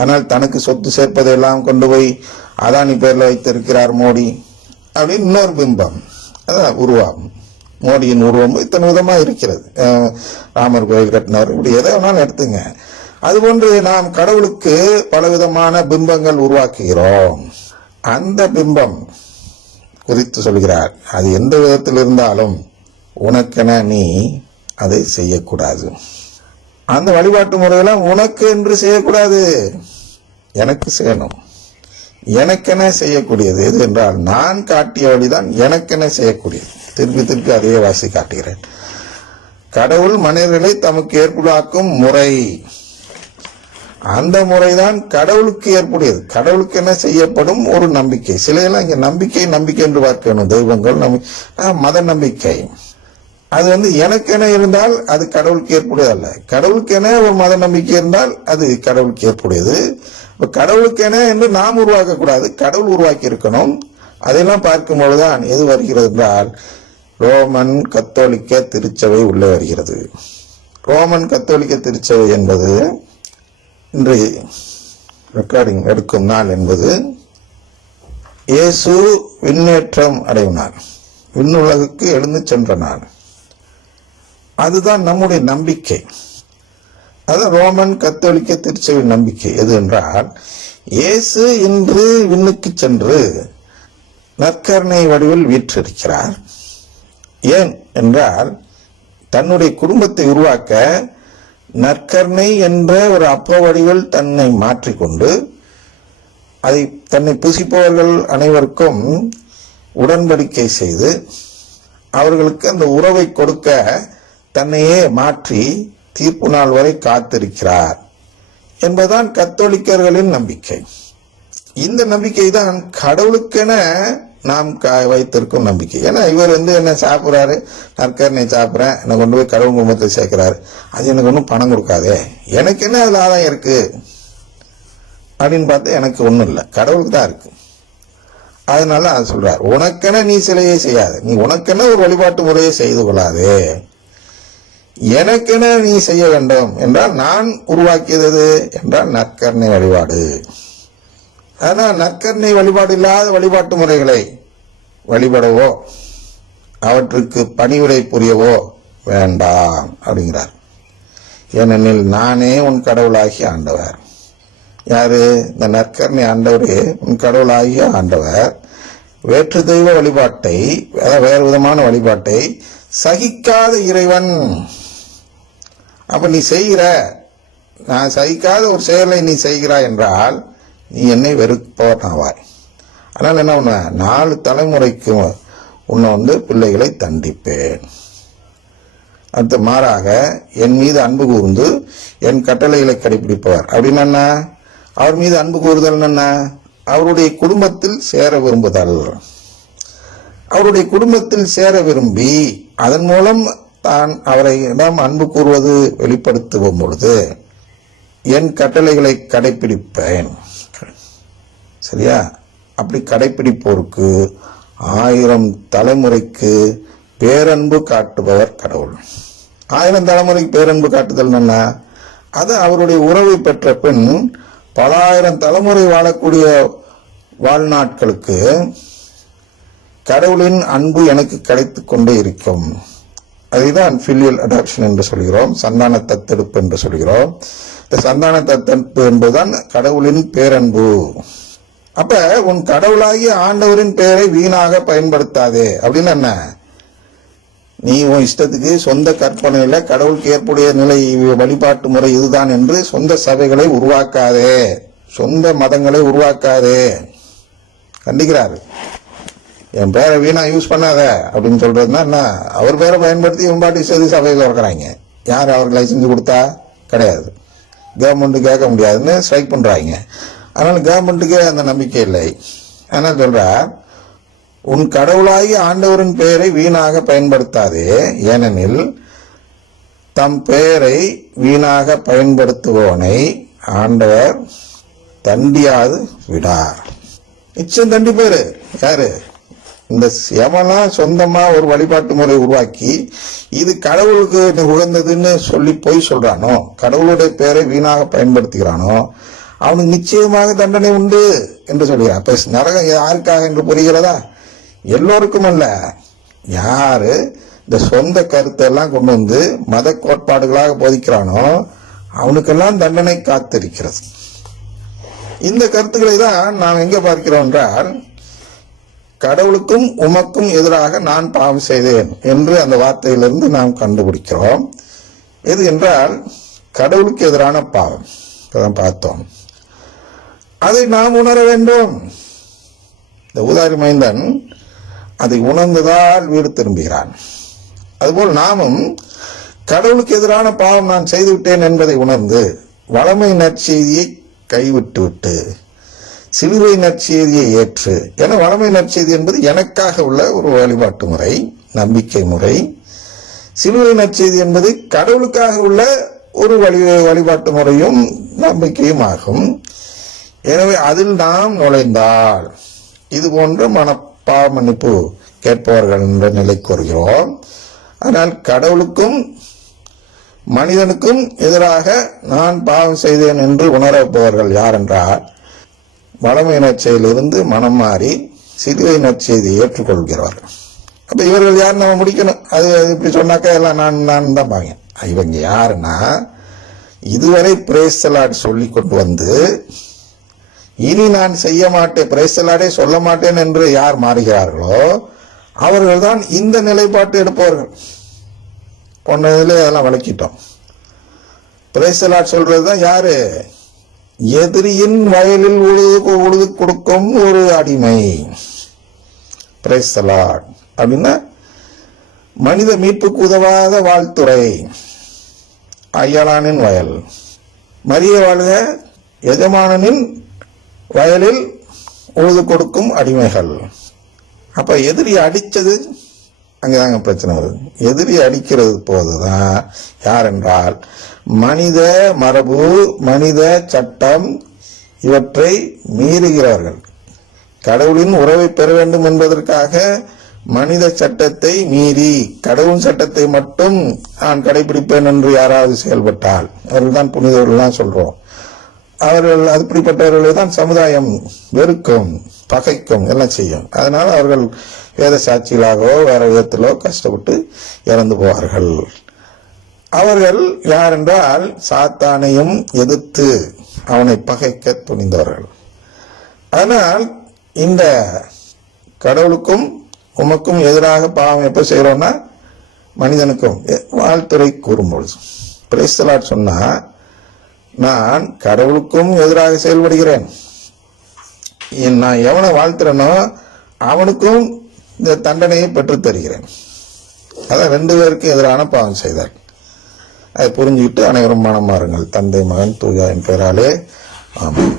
ஆனால் தனக்கு சொத்து சேர்ப்பதையெல்லாம் கொண்டு போய் அதானி பேர்ல வைத்திருக்கிறார் மோடி அப்படின்னு இன்னொரு பிம்பம் அதான் உருவாகும். மோடியின் உருவம் இத்தனை விதமா இருக்கிறது. ராமர் கோயில் கட்டினவர், இப்படி எதை வேணாலும் எடுத்துங்க. அதுபோன்று நாம் கடவுளுக்கு பலவிதமான பிம்பங்கள் உருவாக்குகிறோம். அந்த பிம்பம் குறித்து சொல்கிறார், அது எந்த விதத்தில் இருந்தாலும் உனக்கென நீ அதை செய்யக்கூடாது. அந்த வழிபாட்டு முறையெல்லாம் உனக்கு என்று செய்யக்கூடாது, எனக்கு செய்யணும். எனக்கென செய்யக்கூடியது எது என்றால் நான் காட்டிய வழிதான் எனக்கென செய்யக்கூடியது. திருப்பி திருப்பி அதே வாசி காட்டுகிறேன். கடவுள் மனிதர்களை தமக்கு ஏற்புடாக்கும் முறை, அந்த முறைதான் கடவுளுக்கு ஏற்புடையது. கடவுளுக்கு என்ன செய்யப்படும் ஒரு நம்பிக்கை. சிலையெல்லாம் இங்க நம்பிக்கை நம்பிக்கை என்று பார்க்கணும். தெய்வங்கள் மத நம்பிக்கை அது எனக்கென இருந்தால் அது கடவுளுக்கு ஏற்புடையது அல்ல. கடவுளுக்கென ஒரு மத நம்பிக்கை இருந்தால் அது கடவுளுக்கு ஏற்புடையது. இப்ப கடவுளுக்கென என்று நாம் உருவாக்க கூடாது, கடவுள் உருவாக்கி இருக்கணும். அதெல்லாம் பார்க்கும் பொழுதுதான் எது வருகிறது என்றால் ரோமன் கத்தோலிக்க திருச்சபை உள்ளே வருகிறது. ரோமன் கத்தோலிக்க திருச்சபை என்பது இன்று ரெக்கார்டிங் எடுக்கும் நாள் என்பது இயேசு விண்ணேற்றம் அடையும் நாள், விண்ணுலகுக்கு எழுந்து சென்ற நாள். அதுதான் நம்முடைய நம்பிக்கை. அது ரோமன் கத்தோலிக்க திருச்சபை நம்பிக்கை. எது என்றால் இயேசு இன்று விண்ணுக்கு சென்று நற்கருணை வடிவில் வீற்றிருக்கிறார். ஏன் என்றால் தன்னுடைய குடும்பத்தை உருவாக்க நற்கருணை என்ற ஒரு அப்ப வடிவில் தன்னை மாற்றிக்கொண்டு அதை தன்னை புசிப்பவர்கள் அனைவருக்கும் உடன்படிக்கை செய்து அவர்களுக்கு அந்த உறவை கொடுக்க தன்னையே மாற்றி தீர்ப்பு நாள் வரை காத்திருக்கிறார் என்பதுதான் கத்தோலிக்கர்களின் நம்பிக்கை. இந்த நம்பிக்கை தான் கடவுளுக்கென நாம் வைத்திருக்கும் நம்பிக்கை. ஏன்னா இவர் என்ன சாப்பிட்றாரு, நற்கருணை சாப்பிட்றேன், என்னை கொண்டு போய் கடவுள் குடும்பத்தை சேர்க்கிறாரு, அது எனக்கு ஒன்றும் பணம் கொடுக்காதே, எனக்கு என்ன அதுல ஆதாயம் இருக்கு அப்படின்னு பார்த்தா எனக்கு ஒன்றும் இல்லை, கடவுளுக்கு தான் இருக்கு. அதனால அது சொல்றார், உனக்கென நீ சிலையை செய்யாது, நீ உனக்கென ஒரு வழிபாட்டு முறையை செய்து கொள்ளாதே, எனக்கென நீ செய்ய வேண்டும் என்றால் நான் உருவாக்கியது என்றால் நற்கருணை வழிபாடு. ஆனால் நற்கருணை வழிபாடு இல்லாத வழிபாட்டு முறைகளை வழிபடவோ அவற்றுக்கு பணிவிடை புரியவோ வேண்டாம் அப்படிங்கிறார். ஏனெனில் நானே உன் கடவுளாகிய ஆண்டவர். யாரு? இந்த நற்கருணை ஆண்டவரே உன் கடவுளாகிய ஆண்டவர். வேற்று தெய்வ வழிபாட்டை, வேறு விதமான வழிபாட்டை சகிக்காத இறைவன். அப்ப நீ செய்கிற, நான் சகிக்காத ஒரு செயலை நீ செய்கிறாய் என்றால் நீ என்னை வெறுப்பவன் ஆவாய். அதனால என்ன பண்ண, 4 தலைமுறைக்கு உன்னை பிள்ளைகளை தண்டிப்பேன். அடுத்து மாறாக என் மீது அன்பு கூர்ந்து என் கட்டளைகளை கடைபிடிப்பவர் அப்படின்னு என்ன, அவர் மீது அன்பு கூறுதல் என்ன, அவருடைய குடும்பத்தில் சேர விரும்புதல். அவருடைய குடும்பத்தில் சேர விரும்பி அதன் மூலம் தான் அவரை அன்பு கூறுவது வெளிப்படுத்தும் பொழுது என் கட்டளைகளை கடைபிடிப்பேன். சரியா? அப்படி கடைபிடிப்போருக்கு 1000 தலைமுறைக்கு பேரன்பு காட்டுபவர் கடவுள். 1000 தலைமுறைக்கு பேரன்பு காட்டுதல் என்ன, அது அவருடைய உறவை பெற்ற பின் பல ஆயிரம் தலைமுறை வாழக்கூடிய வாழ்நாட்களுக்கு கடவுளின் அன்பு எனக்கு கிடைத்துக் கொண்டே இருக்கும். அதுதான் ஃபிலியல் அடாப்ஷன் என்று சொல்கிறோம், சந்தான தத்தெடுப்பு என்று சொல்கிறோம். இந்த சந்தான தத்தெடுப்பு என்பதுதான் கடவுளின் பேரன்பு. அப்ப உன் கடவுளாகிய ஆண்டவரின் பெயரை வீணாக பயன்படுத்தாதே அப்படின்னு என்ன, நீ உன் இஷ்டத்துக்கு சொந்த கற்பனையில கடவுளுக்கு ஏற்புடைய நிலை வழிபாட்டு முறை இதுதான் என்று சொந்த சபைகளை உருவாக்காதே, சொந்த மதங்களை உருவாக்காதே கண்டிக்கிறாரு. என் பேரை வீணா யூஸ் பண்ணாத அப்படின்னு சொல்றதுன்னா என்ன, அவர் பேரை பயன்படுத்தி இவன் பாட்டி செய்து சபையில் இருக்கிறாங்க. யார் அவருக்கு லைசன்ஸ் கொடுத்தா? கிடையாது. கவர்மெண்ட் கேட்க முடியாதுன்னு ஸ்ட்ரைக் பண்றாங்க. அதனால கவர்மெண்ட்டுக்கே அந்த நம்பிக்கை இல்லை. அதனால சொல்ற, உன் கடவுளாகி ஆண்டவரின் பெயரை வீணாக பயன்படுத்தாதே, ஏனெனில் தம் பெயரை வீணாக பயன்படுத்துபவனை ஆண்டவர் தண்டியாது விடார். நிச்சயம் தண்டிப்பாரு. யாரு? இந்த எவனா சொந்தமா ஒரு வழிபாட்டு முறை உருவாக்கி இது கடவுளுக்கு உகந்ததுன்னு சொல்லி போய் சொல்றானோ, கடவுளுடைய பெயரை வீணாக பயன்படுத்துகிறானோ, அவனுக்கு நிச்சயமாக தண்டனை உண்டு என்று சொல்கிறார். அப்ப நரகம் யாருக்காக என்று புரிகிறதா? எல்லோருக்கும் அல்ல. யாரு இந்த சொந்த கருத்தை எல்லாம் கொண்டு வந்து மத கோட்பாடுகளாக போதிக்கிறானோ அவனுக்கெல்லாம் தண்டனை காத்திருக்கிறது. இந்த கருத்துக்களை தான் நாம் எங்க பார்க்கிறோம் என்றால், கடவுளுக்கும் உமக்கும் எதிராக நான் பாவம் செய்தேன் என்று அந்த வார்த்தையிலிருந்து நாம் கண்டுபிடிக்கிறோம். எது என்றால் கடவுளுக்கு எதிரான பாவம். இப்பதான் பார்த்தோம். அதை நாம் உணர வேண்டும். இந்த ஊதாரி மைந்தன் அதை உணர்ந்ததால் வீடு திரும்புகிறான். அதுபோல் நாமும் கடவுளுக்கு எதிரான பாவம் நான் செய்துவிட்டேன் என்பதை உணர்ந்து வளமை நற்செய்தியை கைவிட்டு விட்டு சிலுவை நற்செய்தியை ஏற்று, என வளமை நற்செய்தி என்பது எனக்காக உள்ள ஒரு வழிபாட்டு முறை, நம்பிக்கை முறை. சிலுவை நற்செய்தி என்பது கடவுளுக்காக உள்ள ஒரு வழிபாட்டு முறையும் நம்பிக்கையும் ஆகும். எனவே அதில் நாம் நுழைந்தால் இது போன்ற மனப்பாவ மன்னிப்பு கேட்பவர்கள் என்ற நிலைக்கு வருகிறோம். ஆனால் கடவுளுக்கும் மனிதனுக்கும் எதிராக நான் பாவம் செய்தேன் என்று உணரப்பவர்கள் யார் என்றால், வளமை நற்செய்தியிலிருந்து மனம் மாறி சிலுவை நற்செய்தியை ஏற்றுக்கொள்கிறார்கள். அப்ப இவர்கள் யார் நம்ம முடிக்கணும்? அது இப்படி சொன்னாக்கா எல்லாம் நான் தான் பாங்க. இவங்க யாருன்னா, இதுவரை பிரேஸ் தி லார்ட் சொல்லி கொண்டு வந்து இனி நான் செய்ய மாட்டேன், பிரேஸ் தி லார்டே சொல்ல மாட்டேன் என்று யார் மாறுகிறார்களோ அவர்கள் தான் இந்த நிலைப்பாட்டு எடுப்பவர்கள். போனதிலே அதெல்லாம் வழக்கிட்டோம். பிரேஸ் தி லார்ட் சொல்றதுதான் யாரு? எதிரியின் வயலில் உழுது கொடுக்கும் ஒரு அடிமை. பிரேஸ் தி லார்ட் அப்படின்னா மனித மீட்புக்கு உதவாத வாழ்த்துறை, அய்யலானின் வயல். மரிய வாழ்க எஜமானனின் வயலில் உழுது கொடுக்கும் அடிமைகள். அப்ப எதிரி அடிச்சது அங்கதாங்க பிரச்சனை வருது. எதிரி அடிக்கிறது போதுதான் யார் என்றால் மனித மரபு, மனித சட்டம் இவற்றை மீறுகிறவர்கள். கடவுளின் உறவை பெற வேண்டும் என்பதற்காக மனித சட்டத்தை மீறி கடவுள் சட்டத்தை மட்டும் நான் கடைபிடிப்பேன் என்று யாராவது செயல்பட்டால் அவர்கள் தான் புனிதர்கள் சொல்றோம். அவர்கள் அப்படிப்பட்டவர்களை தான் சமுதாயம் வெறுக்கும், பகைக்கும், எல்லாம் செய்யும். அதனால அவர்கள் வேத சாட்சிகளாகவோ வேற விதத்திலோ கஷ்டப்பட்டு இறந்து போவார்கள். அவர்கள் யார் என்றால் சாத்தானையும் எதிர்த்து அவனை பகைக்க துணிந்தவர்கள். ஆனால் இந்த கடவுளுக்கும் உமக்கும் எதிராக பாவம் எப்ப செய்யறோம்னா மனிதனுக்கும் வாழ்த்துறை கூறும்பொழுது. பிரேஸ் தி லார்ட் சொன்னா, நான் கடவுளுக்கும் எதிராக செயல்படுகிறேன், நான் எவனை வாழ்த்துறனோ அவனுக்கும் இந்த தண்டனையை பெற்றுத் தருகிறேன். அதான் 2 பேருக்கு எதிரான பாவம் செய்தார். அதை புரிஞ்சுக்கிட்டு அனைவரும் மனம் மாறுங்கள். தந்தை, மகன், தூயாவின் பெயராலே ஆமென்.